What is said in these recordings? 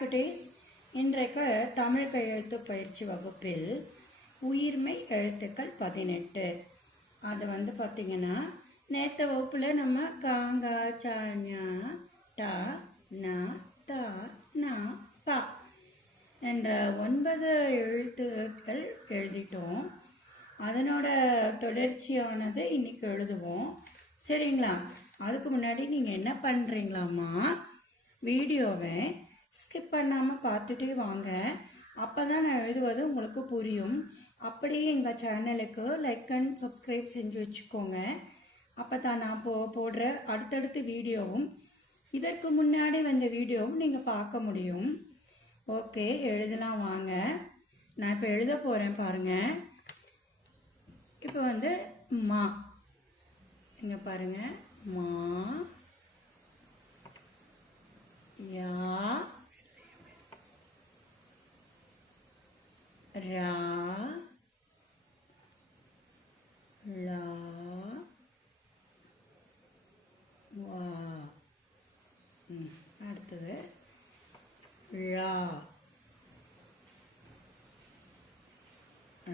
குட்டீஸ், இன்றைக்கு தமிழ் கையெழுத்து பயிற்சி வகுப்பில் உயிர்மை எழுத்துக்கள் 18 அது பார்த்தீங்கன்னா நேற்று வகுப்பில் நம்ம காங்கா சாஞா டா நா தா நா பா என்ற 9 எழுத்துக்கள் எழுதிட்டோம். அதனோட தொடர்ச்சியானது இன்னைக்கு எழுதுவோம். சரிங்களா? அதுக்கு முன்னாடி நீங்கள் என்ன பண்ணுறீங்களாம்மா, வீடியோவை ஸ்கிப் பண்ணாமல் பார்த்துட்டே வாங்க. அப்போ தான் நான் எழுதுவது உங்களுக்கு புரியும். அப்படியே எங்கள் சேனலுக்கு லைக் அண்ட் சப்ஸ்கிரைப் செஞ்சு வச்சுக்கோங்க. அப்போ தான் நான் போடுற அடுத்தடுத்த வீடியோவும் இதற்கு முன்னாடி வந்த வீடியோவும் நீங்கள் பார்க்க முடியும். ஓகே, எழுதலாம் வாங்க. நான் இப்போ எழுத போகிறேன் பாருங்கள். இப்போ மா, இங்கே பாருங்கள், மா யா ரா லா வா. அடுத்தது லா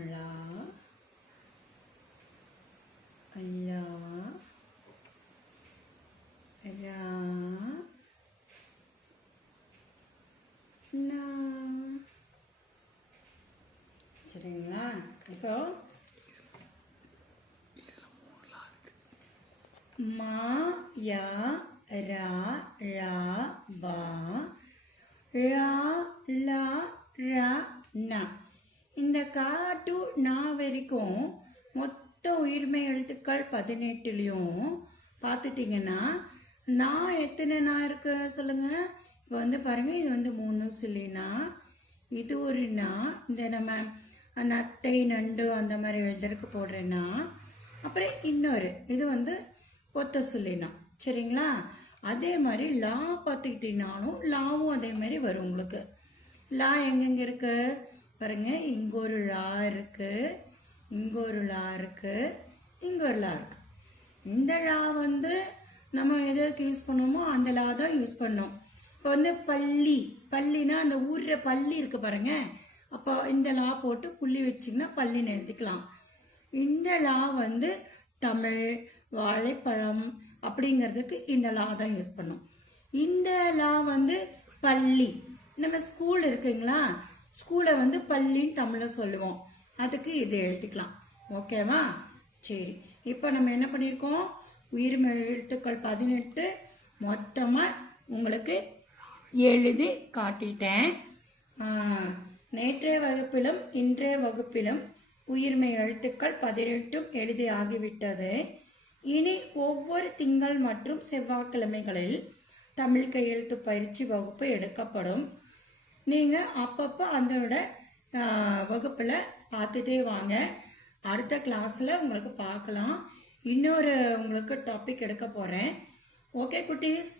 லா லா ரா நா. சரிங்களா? இப்போ மா யா ரா லா வா லா லா ரா நா. இந்த கா டு நா வரைக்கும் மொத்த உயிர்மை எழுத்துக்கள் 18லையும் பார்த்துட்டிங்கன்னா நான் எத்தனை நா இருக்கு சொல்லுங்க. இப்போ பாருங்க, இது 3 சிலினா, இது ஒரு நா, இந்த நம்ம நத்தை நண்டு அந்த மாதிரி எழுதுறதுக்கு போடுறேன்னா, அப்புறம் இன்னொரு இது ஒத்த சொல்லினா. சரிங்களா? அதே மாதிரி லா பார்த்துக்கிட்டீங்கனாலும் லாவும் அதே மாதிரி வரும் உங்களுக்கு. லா எங்கெங்க இருக்கு பாருங்க, இங்க ஒரு லா இருக்கு, இங்க ஒரு லா இருக்கு, இங்க ஒரு லா இருக்கு. இந்த லா நம்ம எதுக்கு யூஸ் பண்ணுவோமோ அந்த லா தான் யூஸ் பண்ணோம். இப்போ பள்ளி, பள்ளினா அந்த ஊர்ற பள்ளி இருக்கு பாருங்க. அப்போ இந்த லா போட்டு புள்ளி வச்சிங்கன்னா பள்ளின்னு எழுதிக்கலாம். இந்த லா தமிழ், வாழைப்பழம் அப்படிங்கிறதுக்கு இந்த லா தான் யூஸ் பண்ணோம். இந்த லா பள்ளி, நம்ம ஸ்கூல் இருக்குங்களா, ஸ்கூலை பள்ளின்னு தமிழில் சொல்லுவோம். அதுக்கு இது எழுதிக்கலாம். ஓகேவா? சரி, இப்போ நம்ம என்ன பண்ணியிருக்கோம், உயிர்மை எழுத்துக்கள் 18 மொத்தமாக உங்களுக்கு எழுதி காட்டிட்டேன். நேற்றைய வகுப்பிலும் இன்றைய வகுப்பிலும் உயிர்மை எழுத்துக்கள் 18 எழுதி ஆகிவிட்டது. இனி ஒவ்வொரு திங்கள் மற்றும் செவ்வாய்க்கிழமைகளில் தமிழ் கையெழுத்து பயிற்சி வகுப்பு எடுக்கப்படும். நீங்கள் அப்பப்போ அதோட வகுப்பில் பார்த்துட்டே வாங்க. அடுத்த கிளாஸில் உங்களுக்கு பார்க்கலாம். இன்னொரு உங்களுக்கு டாபிக் எடுக்க போகிறேன். ஓகே குட்டீஸ்.